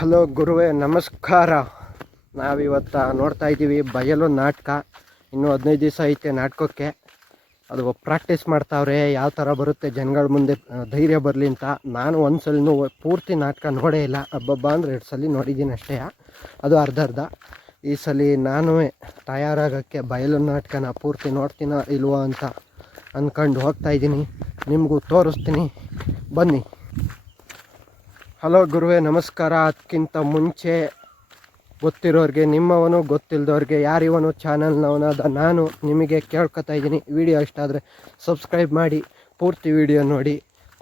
Hello ಗುರುವೇ ನಮಸ್ಕಾರ. ನಾವಿವತ್ತು ನೋಡ್ತಾ ಇದ್ದೀವಿ ಬಯಲು ನಾಟಕ. ಇನ್ನೂ 15 ದಿವಸ ಐತೆ ನಾಟಕಕ್ಕೆ. ಅದು ಪ್ರಾಕ್ಟೀಸ್ ಮಾಡ್ತಾವ್ರೆ, ಯಾವ ಥರ ಬರುತ್ತೆ ಜನಗಳ ಮುಂದೆ ಧೈರ್ಯ ಬರಲಿ ಅಂತ. ನಾನು ಒಂದು ಸಲನೂ ಪೂರ್ತಿ ನಾಟಕ ನೋಡೇ ಇಲ್ಲ. ಹಬ್ಬಬ್ಬ ಅಂದರೆ 2 ಸಲ ನೋಡಿದ್ದೀನಿ ಅಷ್ಟೇ, ಅದು ಅರ್ಧ. ಈ ಸಲ ನಾನು ತಯಾರಾಗೋಕ್ಕೆ ಬಯಲು ನಾಟಕನ ಪೂರ್ತಿ ನೋಡ್ತೀನೋ ಇಲ್ವೋ ಅಂತ ಅಂದ್ಕೊಂಡು ಹೋಗ್ತಾ ಇದ್ದೀನಿ. ನಿಮಗೂ ತೋರಿಸ್ತೀನಿ, ಬನ್ನಿ. ಹಲೋ ಗುರುವೇ ನಮಸ್ಕಾರ. ಅದಕ್ಕಿಂತ ಮುಂಚೆ ಗೊತ್ತಿರೋರಿಗೆ, ನಿಮ್ಮವನು ಗೊತ್ತಿಲ್ಲದವ್ರಿಗೆ, ಯಾರಿವನು ಚಾನಲ್ನವನಾದ ನಾನು ನಿಮಗೆ ಕೇಳ್ಕೊತಾ ಇದ್ದೀನಿ, ವಿಡಿಯೋ ಇಷ್ಟ ಆದರೆ ಸಬ್ಸ್ಕ್ರೈಬ್ ಮಾಡಿ, ಪೂರ್ತಿ ವಿಡಿಯೋ ನೋಡಿ.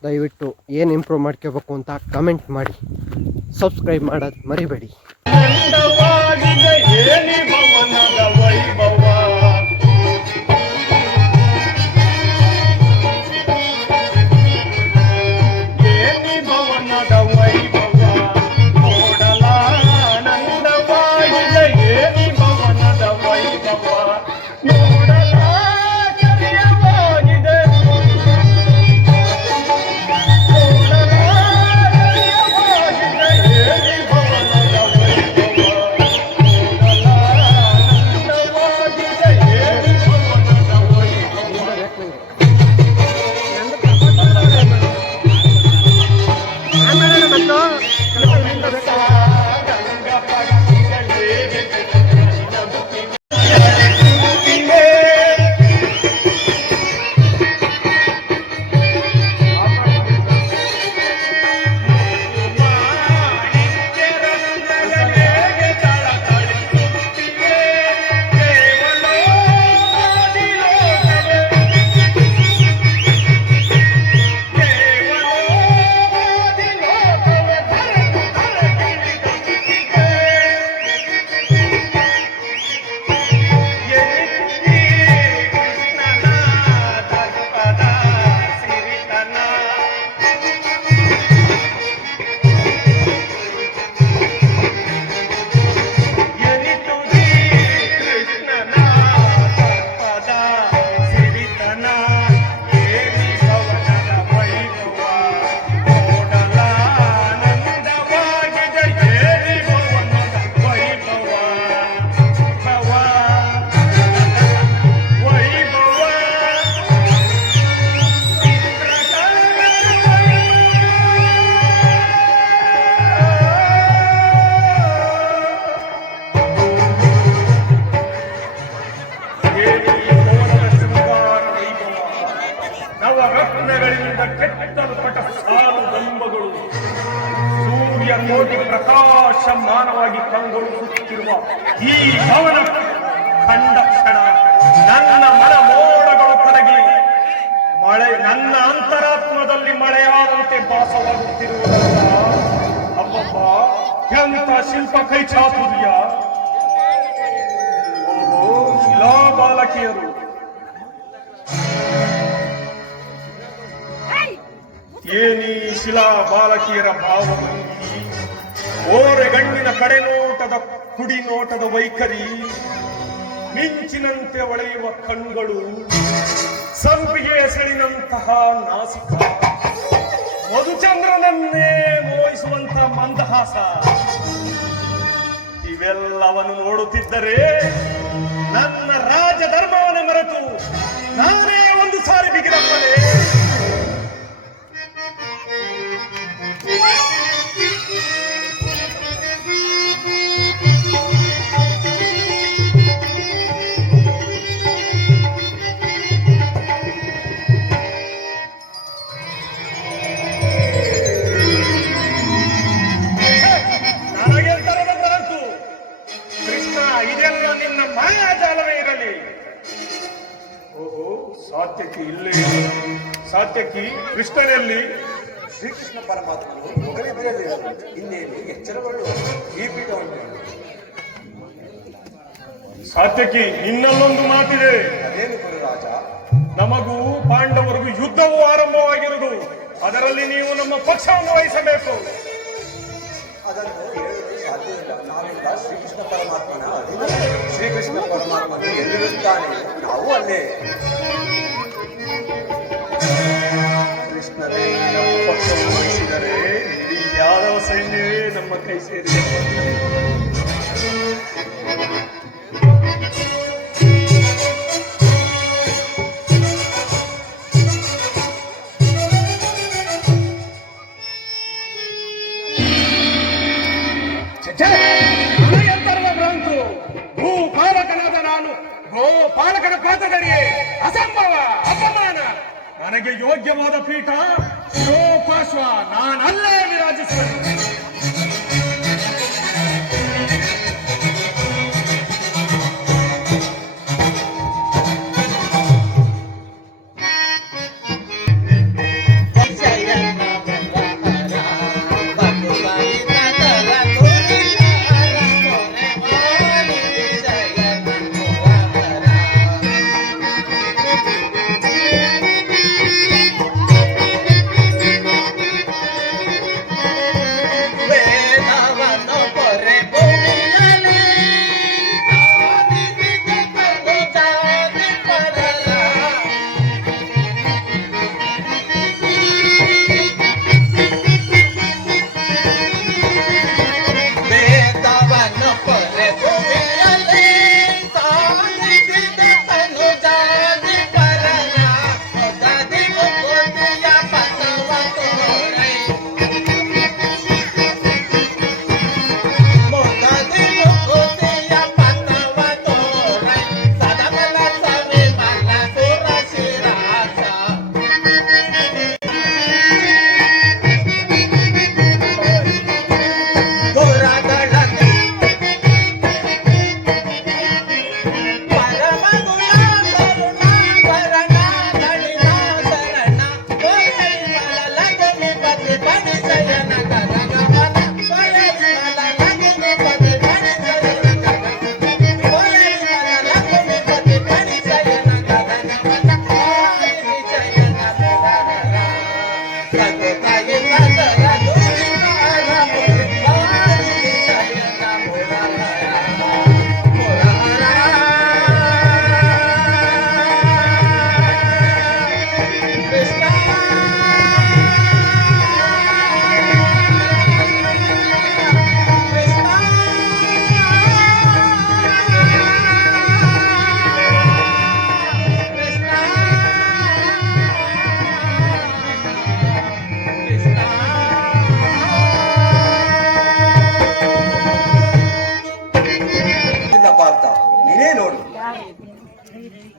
ದಯವಿಟ್ಟು ಏನು ಇಂಪ್ರೂವ್ ಮಾಡ್ಕೋಬೇಕು ಅಂತ ಕಮೆಂಟ್ ಮಾಡಿ, ಸಬ್ಸ್ಕ್ರೈಬ್ ಮಾಡೋದು ಮರಿಬೇಡಿ. ನವರತ್ನಗಳಿಂದ ಕೆತ್ತಲ್ಪಟ್ಟ ಸಾಲು ದಂಬಗಳು ಸೂರ್ಯ ಕೋಟಿ ಪ್ರಕಾಶಮಾನವಾಗಿ ಕಂಗೊಳಿಸುತ್ತಿರುವ ಈ ಭವನ ಕಂಡ ಕ್ಷಣ ನನ್ನ ಮನ ಮೋಡಗಳು ಕರಗಿ ನನ್ನ ಅಂತರಾತ್ಮದಲ್ಲಿ ಮಳೆಯಾದಂತೆ ಭಾಸವಾಗುತ್ತಿರುವುದಲ್ಲ. ಅಬ್ಬಬ್ಬ, ಎಂಥ ಶಿಲ್ಪ ಕೈ ಚಾತುರ್ಯ! ಓಹೋ, ಶಿಲಾ ಬಾಲಕಿಯರು! ಏನಿ ಶಿಲಾ ಬಾಲಕಿಯರ ಭಾವಭಂಗಿ, ಓರೆಗಣ್ಣಿನ ಕಡೆನೋಟದ ಕುಡಿ ನೋಟದ ವೈಖರಿ, ಮಿಂಚಿನಂತೆ ಹೊಳೆಯುವ ಕಣ್ಣುಗಳು, ಸಂಪಿಗೆ ಸೆಳಿನಂತಹ ನಾಸಿಕ, ಮಧುಚಂದ್ರನನ್ನೇ ಮೋಹಿಸುವಂತ ಮಂದಹಾಸ, ಇವೆಲ್ಲವನ್ನು ನೋಡುತ್ತಿದ್ದರೆ ನನ್ನ ರಾಜಧರ್ಮವನ್ನು ಮರೆತು ನಾನೇ ಒಂದು ಸಾರಿ ಬಿಗಿದಪ್ಪನೇ. ಸಾತ್ಯಕಿ ಇಲ್ಲೇ, ಸಾತ್ಯಕಿ ಕೃಷ್ಣನಲ್ಲಿ. ಶ್ರೀಕೃಷ್ಣ ಪರಮಾತ್ಮನು ಮೊಗಲಿದ್ರಲ್ಲಿ ಇನ್ನೇನು ಎಚ್ಚರಗೊಳ್ಳುವ ಈ ಪೀಠ ಉಂಟು. ಸಾತ್ಯಕಿ, ಇನ್ನಲ್ಲೊಂದು ಮಾತಿದೆ. ಅದೇನು ಗುರುರಾಜ? ನಮಗೂ ಪಾಂಡವರಿಗೂ ಯುದ್ಧವೂ ಆರಂಭವಾಗಿರುವುದು. ಅದರಲ್ಲಿ ನೀವು ನಮ್ಮ ಪಕ್ಷವನ್ನು ವಹಿಸಬೇಕು. ಅದನ್ನು ಹೇಳಲು ಸಾಧ್ಯವಿಲ್ಲ. ನಾವೀಗ ಶ್ರೀಕೃಷ್ಣ ಪರಮಾತ್ಮನ ಶ್ರೀಕೃಷ್ಣ ಪರಮಾತ್ಮನು ಎಲ್ಲಿರುತ್ತಾನೆ, ನಾವು ಅಲ್ಲೇ. ಕೃಷ್ಣನೇ ನಮ್ಮ ಪಕ್ಷವನ್ನು ವಹಿಸಿದರೆ ಇಡೀ ಯಾದವ ಸೈನ್ಯವೇ ನಮ್ಮ ಕೈ ಸೇರಿದೆ. ನನಗೆಂತರಲ್ಲ ಭ್ರಾಂತು. ಭೂ ಪಾಲಕನಾದ ನಾನು ಗೋ ಪಾಲಕನ ಪಾತ್ರದಡಿಯೇ ಅಸಂಭವ, ಅಪಮಾನ. ನನಗೆ ಯೋಗ್ಯವಾದ ಪೀಠ ಶಿರೋಪಾಶ್ವ ನಾನಲ್ಲೇ ವಿರಾಜಿಸುವೆ.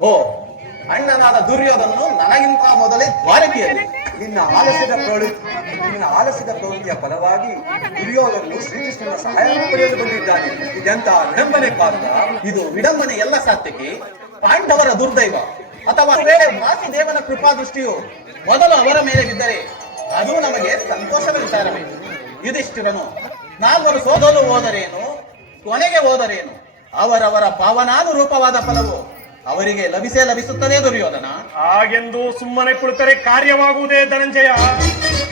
ಓ, ಅಣ್ಣನಾದ ದುರ್ಯೋಧನನು ನನಗಿಂತ ಮೊದಲೇ ದ್ವಾರಕೆಯಲ್ಲಿ ನಿನ್ನ ಆಲಸ್ಯದ ಪ್ರವೃತ್ತಿಯ ಫಲವಾಗಿ ದುರ್ಯೋಧನನು ಶ್ರೀಕೃಷ್ಣನ ಸಹಾಯವನ್ನು ಪಡೆಯಲು ಬಂದಿದ್ದಾನೆ. ಇದೆಂತ ವಿಡಂಬನೆ ಪಾತ್ರ. ಇದು ವಿಡಂಬನೆ ಎಲ್ಲ ಸಾತ್ಯಕ್ಕೆ ಪಾಂಡವರ ದುರ್ದೈವ ಅಥವಾ ವೇಳೆ ವಾಸುದೇವನ ಕೃಪಾದೃಷ್ಟಿಯು ಮೊದಲು ಅವರ ಮೇಲೆ ಬಿದ್ದರೆ ಅದು ನಮಗೆ ಸಂತೋಷದ ವಿಚಾರವೇ. ಯುಧಿಷ್ಠಿರನು ನಾಲ್ವರು ಸೋದಲು ಹೋದರೇನು, ಕೊನೆಗೆ ಹೋದರೇನು, ಅವರವರ ಪಾವನಾನುರೂಪವಾದ ಫಲವು ಅವರಿಗೆ ಲಭಿಸುತ್ತದೆ ದುರ್ಯೋಧನ. ಹಾಗೆಂದು ಸುಮ್ಮನೆ ಕುಳಿತರೆ ಕಾರ್ಯವಾಗುವುದೇ ಧನಂಜಯ.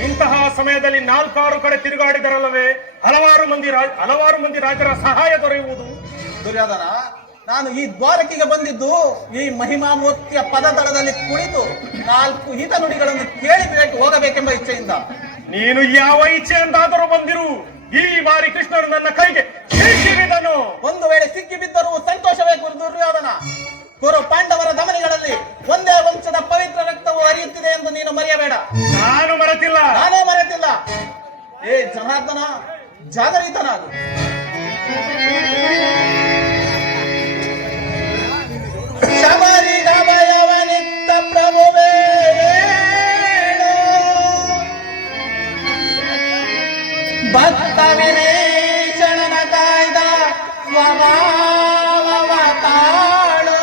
ಇಂತಹ ಸಮಯದಲ್ಲಿ 4 ಕಡೆ ತಿರುಗಾಡಿದರಲ್ಲವೇ ಹಲವಾರು ಮಂದಿ ರಾಜರ ಸಹಾಯ ದೊರೆಯುವುದು. ದುರ್ಯೋಧನ, ನಾನು ಈ ದ್ವಾರಕೆಗೆ ಬಂದಿದ್ದು ಈ ಮಹಿಮಾಮೂರ್ತಿಯ ಪದದಳದಲ್ಲಿ ಕುಳಿತು 4 ಹಿತ ನುಡಿಗಳನ್ನು ಕೇಳಿ ಹೋಗಬೇಕೆಂಬ ಇಚ್ಛೆಯಿಂದ. ನೀನು ಯಾವ ಇಚ್ಛೆಯಿಂದಾದರೂ ಬಂದಿರು, ಈ ಬಾರಿ ಕೃಷ್ಣನು ನನ್ನ ಕೈಗೆ ಸಿಕ್ಕಿಬಿದ್ದನು. ಒಂದು ವೇಳೆ ಸಿಕ್ಕಿ ಬಿದ್ದರೂ ಸಂತೋಷವೇ ದುರ್ಯೋಧನ. ಕುರು ಪಾಂಡವರ ಧಮನಿಗಳಲ್ಲಿ ಒಂದೇ ವಂಶದ ಪವಿತ್ರ ರಕ್ತವು ಹರಿಯುತ್ತಿದೆ ಎಂದು ನೀನು ಮರೆಯಬೇಡ. ನಾನೇ ಮರೆತಿಲ್ಲ. ಏ ಜನಾರ್ದನ, ಜಾಗರಿತನಾಗು. ಶಬರಿಗಭಯವನಿತ್ತ ಪ್ರಭುವೇ ಭಕ್ತ ವಿಭೀಷಣನ ಕಾಯ್ದ ಸ್ವಭಾವವ ತಾಳು.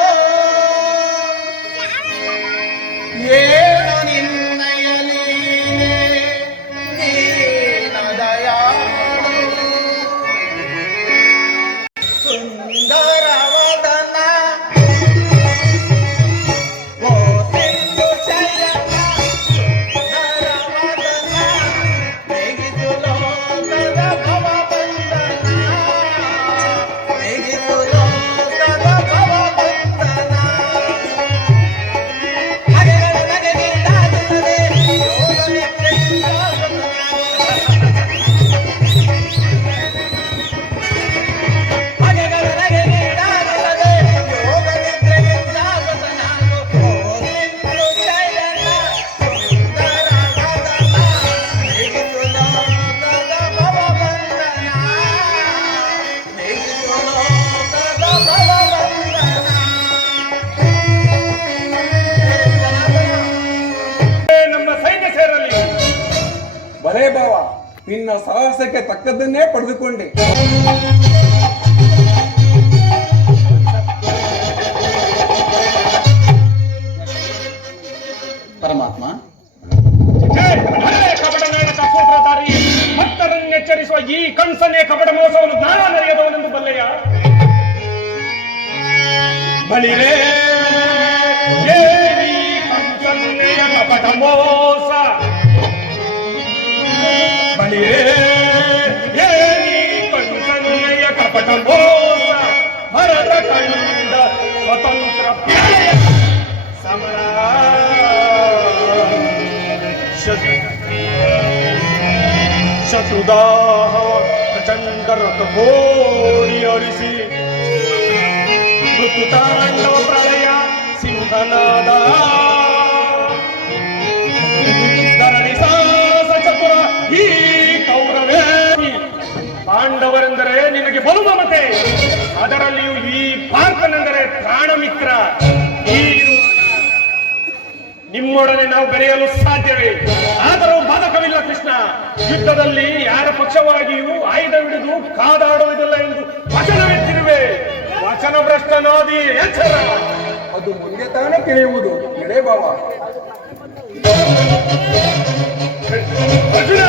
ಏಳು ನಿನ್ನಯಲಿ ದೀನ ದಯಾಳು. ಸುಂದರವದನ ಓ ಸಿಂಧು ಶಯನ, ಸುಂದರವದನ ಮೇಗಿಸು ಲೋಕದ ಭವಬಂಧನ, ಮೇಗಿಸು ಎಳೆ ಭಾವ, ನಿನ್ನ ಸಾಹಸಕ್ಕೆ ತಕ್ಕದ್ದನ್ನೇ ಪಡೆದುಕೊಂಡೆ. ಪರಮಾತ್ಮ, ಕಪಟ ನಾಟಕ ಸೂತ್ರಧಾರಿ ಭಕ್ತರನ್ನೆಚ್ಚರಿಸುವ ಈ ಕಣ್ಸನ್ನೇ ಕಪಟ ಮೋಸವನ್ನು ನಾನರಿಯದವನೆಂದು ಬಲ್ಲೆಯ ಬಳಿರೇ ಏನಿ ಕಂಸನ್ನೆಯ ಕಪಟ ಮೋಸ, ಬಳಿರೇ ಏನಿ ಕಂಸನ್ನೆಯ ಕಪಟ ಮೋಸ, ಭರತ ಕಂಡ ಸ್ವತಂತ್ರ ಪ್ರಳಯ ಸಮರ ಶತ್ರುದಾಹ ಪ್ರಚಂಡ ರಥೋಡಿ ಅರಿಸಿ ಋತುತಾಂಡವ ಪ್ರಳಯ ಸಿಂಹನಾದ ಧರಣಿ ಸಾಹಸ ಚತುರ ಈ ಕೌರವೇ. ಪಾಂಡವರೆಂದರೆ ನಿನಗೆ ಬಲು ಮಮತೆ, ಅದರಲ್ಲಿಯೂ ಈ ಪಾರ್ಥನೆಂದರೆ ಪ್ರಾಣ ಮಿತ್ರ. ಈ ನಿಮ್ಮೊಡನೆ ನಾವು ಬೆರೆಯಲು ಸಾಧ್ಯವೇ? ಆದರೂ ಬಾಧಕವಿಲ್ಲ ಕೃಷ್ಣ. ಯುದ್ಧದಲ್ಲಿ ಯಾರ ಪಕ್ಷವಾಗಿಯೂ ಆಯುಧ ಹಿಡಿದು ಕಾದಾಡುವುದಿಲ್ಲ ಎಂದು ವಚನವೆತ್ತಿರುವೆ. ವಚನ ಭ್ರಷ್ಟನಾದಿ ಎಚ್ಚರ. ಅದು ಮುಂದೆ ತಾನೇ ತಿಳಿಯುವುದು ಎಳೆ ಭಾವ. ಅರ್ಜುನ,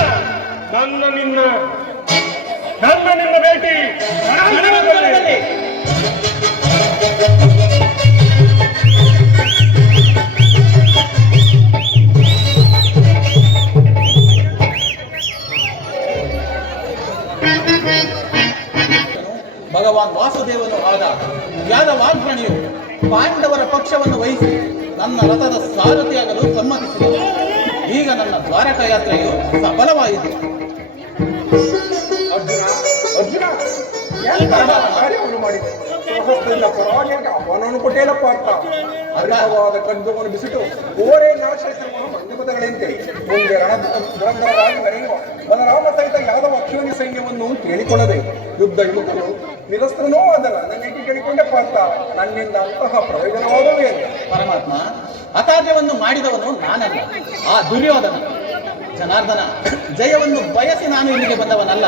ನನ್ನ ನಿನ್ನ ಭೇಟಿ ರಣರಂಗದಲ್ಲಿ. ಭಗವಾನ್ ವಾಸುದೇವನು ಆದ ಯಾದವಾಗ್ರಣಿಯು ಪಾಂಡವರ ಪಕ್ಷವನ್ನು ವಹಿಸಿ ನನ್ನ ರಥದ ಸಾರಥಿಯಾಗಲು ಸಮ್ಮತಿಸಿದನು. ಈಗ ನನ್ನ ದ್ವಾರಕ ಯಾತ್ರೆಯು ಸಫಲವಾಯಿತು. ಅರ್ಜುನ, ಅರ್ಜುನ, ಎಂತಹ ಕಾರ್ಯವನ್ನು ಮಾಡಿದೆ. ಸಾಹಸದಿಂದ ಪರವಾಗಿ ಅವನನ್ನು ಕೊಟ್ಟೇಲ ಪಾತ್ರ. ಅರ್ಹವಾದ ಖಡ್ಗವನ್ನು ಬಿಸಿಟು ಓರೆ ನಾಶಿಸುವ ಮಂದಮದಗಳಂತೆ ಮುಂದೆ ರಣಧರರಾಗಿ ಮೆರೆಯುವ ಬಲರಾಮ ಸಹಿತ ಯಾದವ ಅಕ್ಷೋಣಿ ಸೈನ್ಯವನ್ನು ಕೇಳಿಕೊಳ್ಳದೆ ಯುದ್ಧ ಯುದ್ಧಗಳು ನಿರಸ್ತ್ರನೂ ಅದಲ್ಲ ನನ್ನೇಕೆ ಕೇಳಿಕೊಂಡೆ ಪಾತ್ರ. ನನ್ನಿಂದ ಅಂತಹ ಪ್ರಯೋಜನವಾದವೇ. ಪರಮಾತ್ಮ, ಅಕಾರ್ಯವನ್ನು ಮಾಡಿದವನು ನಾನಲ್ಲ, ಆ ದುರ್ಯೋಧನ. ಜನಾರ್ದನ, ಜಯವನ್ನು ಬಯಸಿ ನಾನು ಇಲ್ಲಿಗೆ ಬಂದವನಲ್ಲ.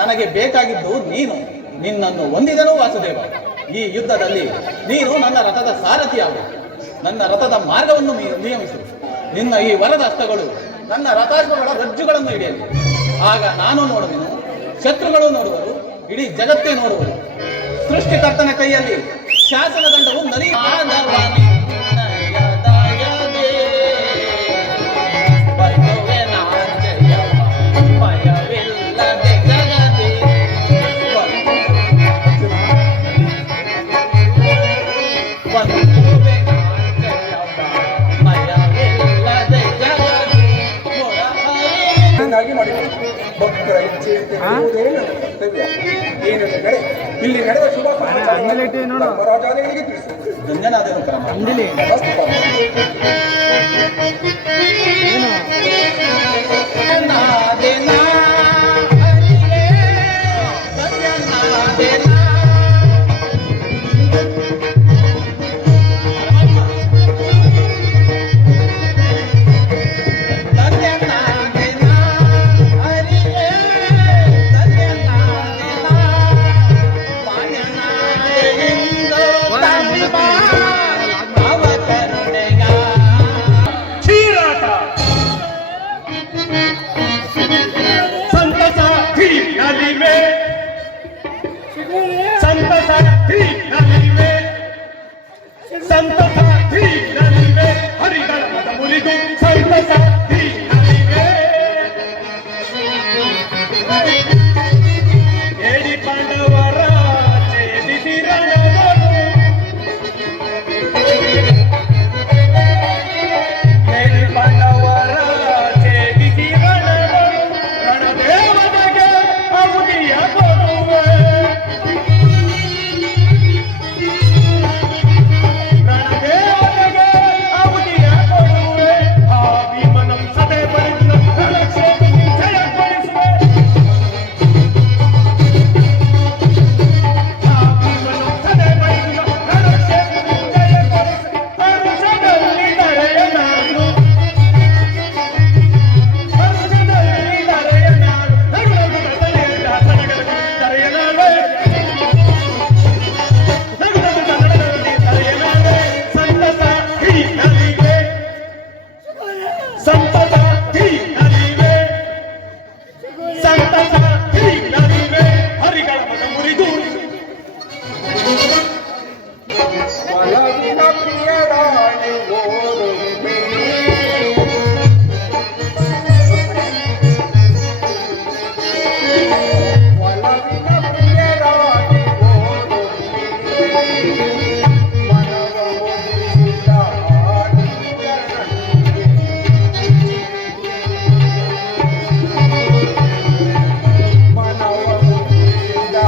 ನನಗೆ ಬೇಕಾಗಿದ್ದು ನೀನು. ನಿನ್ನನ್ನು ಹೊಂದಿದನು ವಾಸುದೇವ. ಈ ಯುದ್ಧದಲ್ಲಿ ನೀನು ನನ್ನ ರಥದ ಸಾರಥಿಯಾಗು. ನನ್ನ ರಥದ ಮಾರ್ಗವನ್ನು ನಿಯಮಿಸು. ನಿನ್ನ ಈ ವರದ ಹಸ್ತಗಳು ನನ್ನ ರಥಾಶ್ವಗಳ ರಜ್ಜುಗಳನ್ನು ಹಿಡಿಯಲಿ. ಆಗ ನಾನು ನೋಡುವೆನು, ಶತ್ರುಗಳು ನೋಡುವರು, ಇಡೀ ಜಗತ್ತೇ ನೋಡುವರು. ಸೃಷ್ಟಿಕರ್ತನ ಕೈಯಲ್ಲಿ ಶಾಸನದಂಡವು ಮಾಡಿದೆ. ಭಕ್ತರ ಇಚ್ಛೆಯಂತೆ ನಡೆಯುವುದೇ ನನ್ನ ಕರ್ತವ್ಯ. ಏನೆಂದು ನಡೆ ಇಲ್ಲಿ ನಡೆದ ಶುಭ ಧರ್ಮರಾಜಾದೇವಿಗೆ ತಿಳಿಸು. ಧನ್ಯನಾದನು ಪರಮಾತ್ಮ. ಸಂತಸ ಇಲ್ಲದಿವೆ ಹರಿಗಳ ಮನ ಮುರಿದು ಒಲವಿನ ಪ್ರಿಯರಾಣಿ ಓದುವೆ. ಒಲವಿನ ಪ್ರಿಯರಾಣಿ ಓದುವೆ. ಮನವ ಮುಗಿಸಿದ ಹಾಡಿನ ಮನವ ಮುಗಿಸಿದ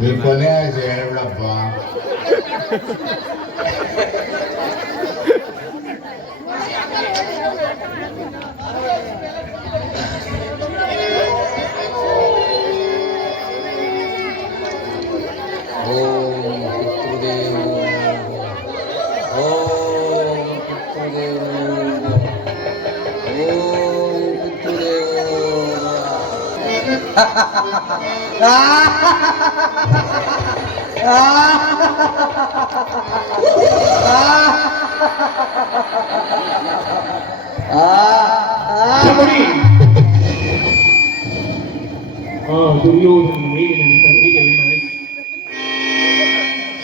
ನೀನ್ ಕೊನೆ ಆಯ್ತು ಹೇಳ್ಬಿಡಪ್ಪ. ಶಬರಿ ದುರ್ಯೋಧನ ಮೇಲಿನ ತಂದೆಗೆ ಏನಾಯಿತು?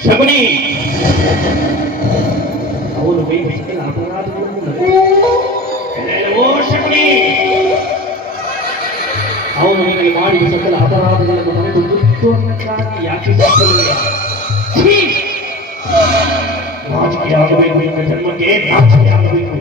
ಶಬರಿ ಅವನು ಬೇಯಿಸಿದ ಅಪರಾಧಗಳನ್ನು ಓ ಶಬರಿ ಅವನು ನಿನಗೆ ಮಾಡಿದ ಸಕಲ ಅಪರಾಧಗಳನ್ನು ಮರೆತು ದುಷ್ಟೋನ್ನಕ್ಕಾಗಿ ಯಾಕೆ ಸಾಕಲಿಲ್ಲ? ನಾಚಿಕೆಯಾಗಬೇಕು ಎಂಬ ಜನ್ಮಕ್ಕೆ ನಾಚಿಕೆಯಾಗಬೇಕು.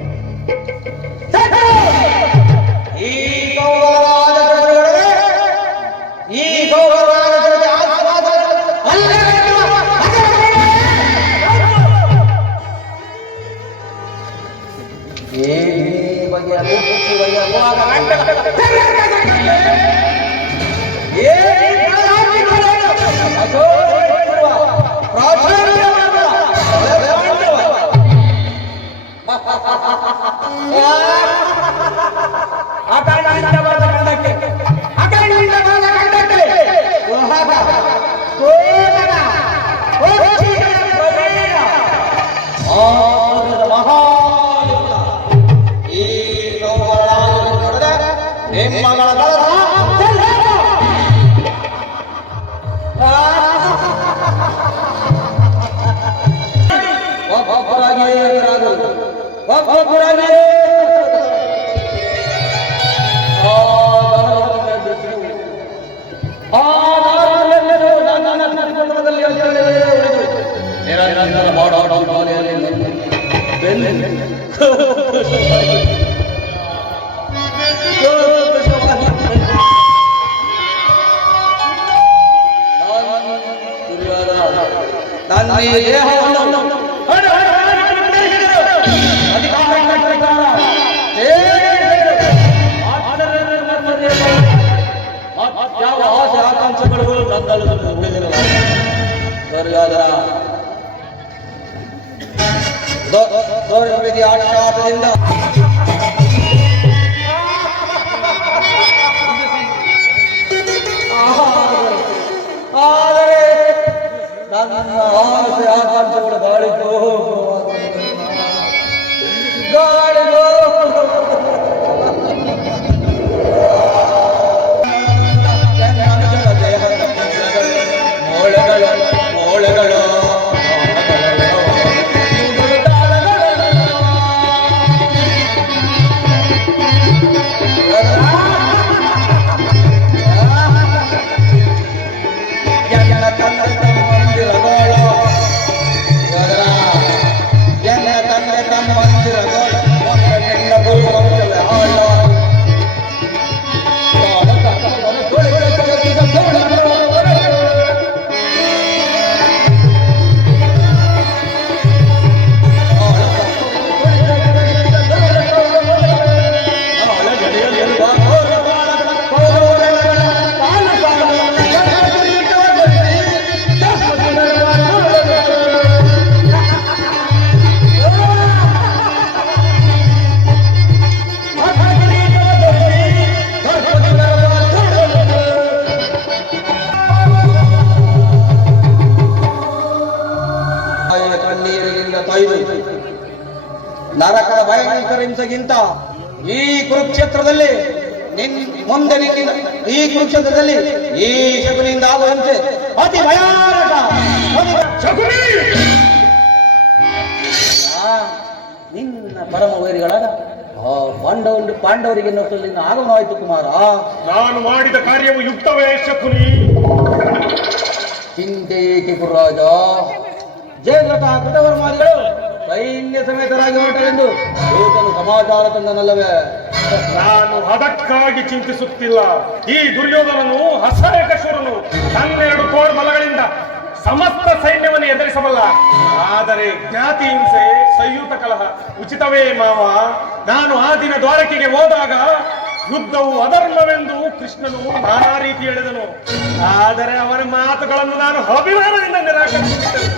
ಆಕಾಶಗಳು ಗಾಳಿಗೋ ಗಾಳಿಗೋ ಮೋಳೆಗಳು ಮೋಳೆಗಳು ನರಕದ ಭಯಂಕರ ಹಿಂಸೆಗಿಂತ ಈ ಕುರುಕ್ಷೇತ್ರದಲ್ಲಿ ಮುಂದೆ ನಿನ್ನಿಂದ ಈ ಕುರುಕ್ಷೇತ್ರದಲ್ಲಿ ಈ ಶಕುನಿಯಿಂದ ಆಗುವ ಹಿಂಸೆ ಅತಿ ಭಯಾನಕ. ನಿನ್ನ ಪರಮ ವೈರಿಗಳಾದ ಪಾಂಡವರಿಗೆ ನೋಟಲಿಂದ ಆಗಮನವಾಯಿತು ಕುಮಾರ. ನಾನು ಮಾಡಿದ ಕಾರ್ಯವು ಯುಕ್ತವೇ ಶಕುನಿ? ಚಿಂತೆ ಏಕೆ ಗುರುರಾಜ? ಜಯದ್ರಥ ಕೃತವರ್ಮಾದಿಗಳು ಸೈನ್ಯ ಸಮೇತರಾಗಿ ಹೊರಟರೆಂದು ದೂತನು ಸಮಾಚಾರ ತಂದನಲ್ಲವೇ? ನಾನು ಅದಕ್ಕಾಗಿ ಚಿಂತಿಸುತ್ತಿಲ್ಲ. ಈ ದುರ್ಯೋಧನನು ಹಸರೇಕಶೂರನು ತನ್ನೆರಡು ತೋಳ್ಬಲಗಳಿಂದ ಸಮಸ್ತ ಸೈನ್ಯವನ್ನು ಎದುರಿಸಬಲ್ಲ. ಆದರೆ ಜ್ಞಾತಿ ಹಿಂಸೆ, ಸಂಯುತ ಕಲಹ ಉಚಿತವೇ ಮಾವ? ನಾನು ಆ ದಿನ ದ್ವಾರಕೆಗೆ ಹೋದಾಗ ಯುದ್ಧವು ಅಧರ್ಮವೆಂದು ಕೃಷ್ಣನು ನಾನಾ ರೀತಿ ಹೇಳಿದನು. ಆದರೆ ಅವರ ಮಾತುಗಳನ್ನು ನಾನು ಅಭಿಮಾನದಿಂದ ನಿರಾಕರಿಸುತ್ತೇನೆ.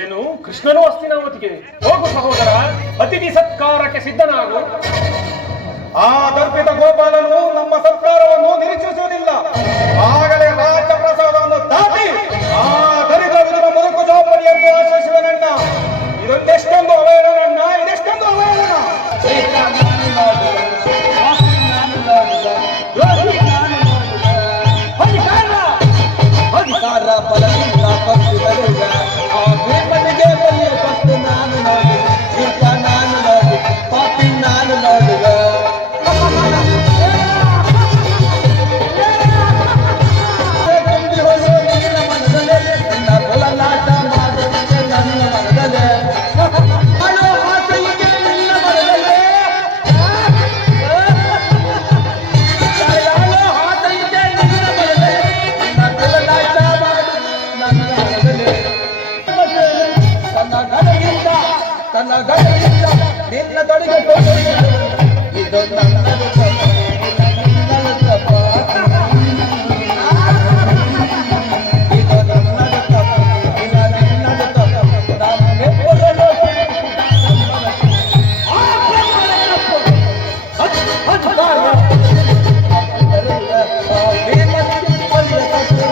ಏನು ಕೃಷ್ಣನು ಹಸ್ತಿನಾವತಿಗೆ ಹೋಗು ಸಹೋದರ, ಅತಿಥಿ ಸತ್ಕಾರಕ್ಕೆ ಸಿದ್ಧನಾಗು. ಆ ದರ್ಪಿತ ಗೋಪಾಲನು ನಮ್ಮ ಸತ್ಕಾರವನ್ನು ನಿರೀಕ್ಷಿಸುವುದಿಲ್ಲ. ಆಗಲೇ ರಾಜ್ಯ ಪ್ರಸಾದವನ್ನು ದಾಟಿ ಆ ದರಿದ್ರ ವಿಧದ ಮುರುಕು ಜವಾಬ್ದಾರಿಯನ್ನು ಆಶ್ರಯಿಸುವನಣ್ಣ. ಇದೊಂದೆಷ್ಟೊಂದು ಅವಹೇಳನಣ್ಣ, ಇದೆಷ್ಟೊಂದು ಅವಹೇಳನ. ಅಧಿಕಾರ ಬಲದಿಂದ ಪಕ್ಷಿಗಳಿಗ ಆ ಬೇಪನಿಗೆ ಬಲಿಯ ಪಟ್ಟು ನಾನು ನೋಡಿ ನಾನು ನೋಡಿ ಪಾಪಿ ನಾನು ನೋಡುವ ತುಂಬಿ ಹೋಗುವ ನಿನ್ನ ಮನದಲ್ಲಿ ನನ್ನ ಕುಲನಾಟ ಮಾಡುತ್ತೆ ನನ್ನ ಮನದಲ್ಲಿ ಅಲೋ ಆಸೆಯಿಗೆ ನಿನ್ನ ಮನದಲ್ಲಿ ಅಲೋ ಆಸೆಯಿಗೆ ನಿನ್ನ ಮನದಲ್ಲಿ ನನ್ನ ಕುಲನಾಟ ಮಾಡು ನನ್ನ ಮನದಲ್ಲಿ ತನ್ನ ಗಡೆಯಿಂದ ನಿನ್ನ ತೊಡೆಗೆ ಇದು ನನ್ನದು ತಪ್ಪ, ನನ್ನದು ತಪ್ಪ, ಇದು ನನ್ನದು ತಪ್ಪ, ಇದು ನಿನ್ನದು ತಪ್ಪ. ನಮ್ಮೆಬ್ಬರಲ್ಲೂ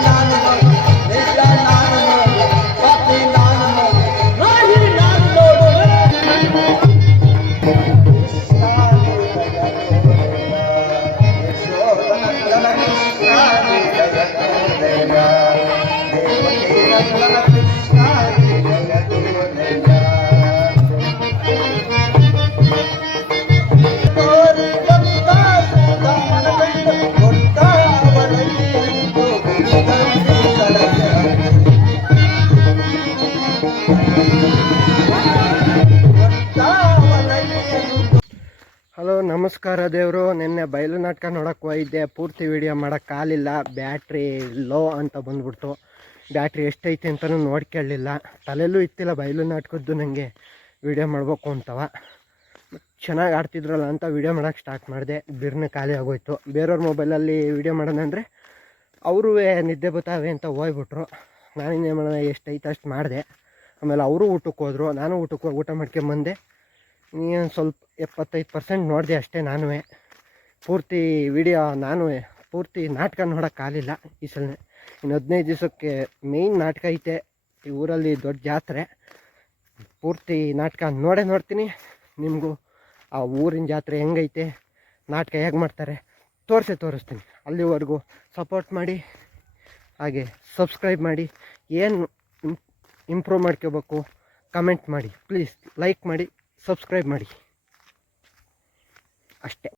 ನಾನು ಹಲೋ ನಮಸ್ಕಾರ ದೇವರು. ನಿನ್ನೆ ಬಯಲು ನಾಟಕ ನೋಡೋಕೆ ಹೋಗಿದ್ದೆ. ಪೂರ್ತಿ ವೀಡಿಯೋ ಮಾಡೋಕ್ಕಾಗಲಿಲ್ಲ, ಬ್ಯಾಟ್ರಿ ಲೋ ಅಂತ ಬಂದ್ಬಿಡ್ತು. ಬ್ಯಾಟ್ರಿ ಎಷ್ಟೈತೆ ಅಂತಲೂ ನೋಡ್ಕೊಳ್ಳಿಲ್ಲ. ತಲೆಯಲ್ಲೂ ಇತ್ತಿಲ್ಲ ಬಯಲು ನಾಟಕದ್ದು ನನಗೆ ವೀಡಿಯೋ ಮಾಡಬೇಕು ಅಂತವ. ಚೆನ್ನಾಗಿ ಆಡ್ತಿದ್ರಲ್ಲ ಅಂತ ವೀಡಿಯೋ ಮಾಡೋಕ್ಕೆ ಸ್ಟಾರ್ಟ್ ಮಾಡಿದೆ. ಬಿರ್ನ ಖಾಲಿ ಆಗೋಯ್ತು. ಬೇರೆಯವ್ರ ಮೊಬೈಲಲ್ಲಿ ವೀಡಿಯೋ ಮಾಡೋಣ ಅಂದರೆ ಅವರು ನಿದ್ದೆ ಬರ್ತಾವೆ ಅಂತ ಹೋಗ್ಬಿಟ್ರು. ನಾನಿನ್ನೇ ಮಾಡೋಣ, ಎಷ್ಟೈತೆ ಅಷ್ಟು ಮಾಡಿದೆ. ಆಮೇಲೆ ಅವರು ಊಟಕ್ಕೆ ಹೋದರು. ನಾನು ಊಟ ಮಾಡ್ಕೊಂಬಂದೆ. ನೀನು ಸ್ವಲ್ಪ 75% ನೋಡಿದೆ ಅಷ್ಟೇ. ನಾನು ಪೂರ್ತಿ ವಿಡಿಯೋ ಪೂರ್ತಿ ನಾಟಕ ನೋಡೋಕ್ಕಾಗಲಿಲ್ಲ ಈ ಸಲ. ಇನ್ನು 15 ದಿವಸಕ್ಕೆ ಮೇಯ್ನ್ ನಾಟಕ ಐತೆ ಈ ಊರಲ್ಲಿ, ದೊಡ್ಡ ಜಾತ್ರೆ. ಪೂರ್ತಿ ನಾಟಕ ನೋಡ್ತೀನಿ. ನಿಮಗೂ ಆ ಊರಿನ ಜಾತ್ರೆ ಹೆಂಗೈತೆ, ನಾಟಕ ಹೇಗೆ ಮಾಡ್ತಾರೆ ತೋರಿಸ್ತೀನಿ. ಅಲ್ಲಿವರೆಗೂ ಸಪೋರ್ಟ್ ಮಾಡಿ, ಹಾಗೆ ಸಬ್ಸ್ಕ್ರೈಬ್ ಮಾಡಿ. ಏನು ಇಂಪ್ರೂವ್ ಮಾಡ್ಕೋಬೇಕು ಕಮೆಂಟ್ ಮಾಡಿ ಪ್ಲೀಸ್. ಲೈಕ್ ಮಾಡಿ, ಸಬ್ಸ್ಕ್ರೈಬ್ ಮಾಡಿ ಅಷ್ಟೇ.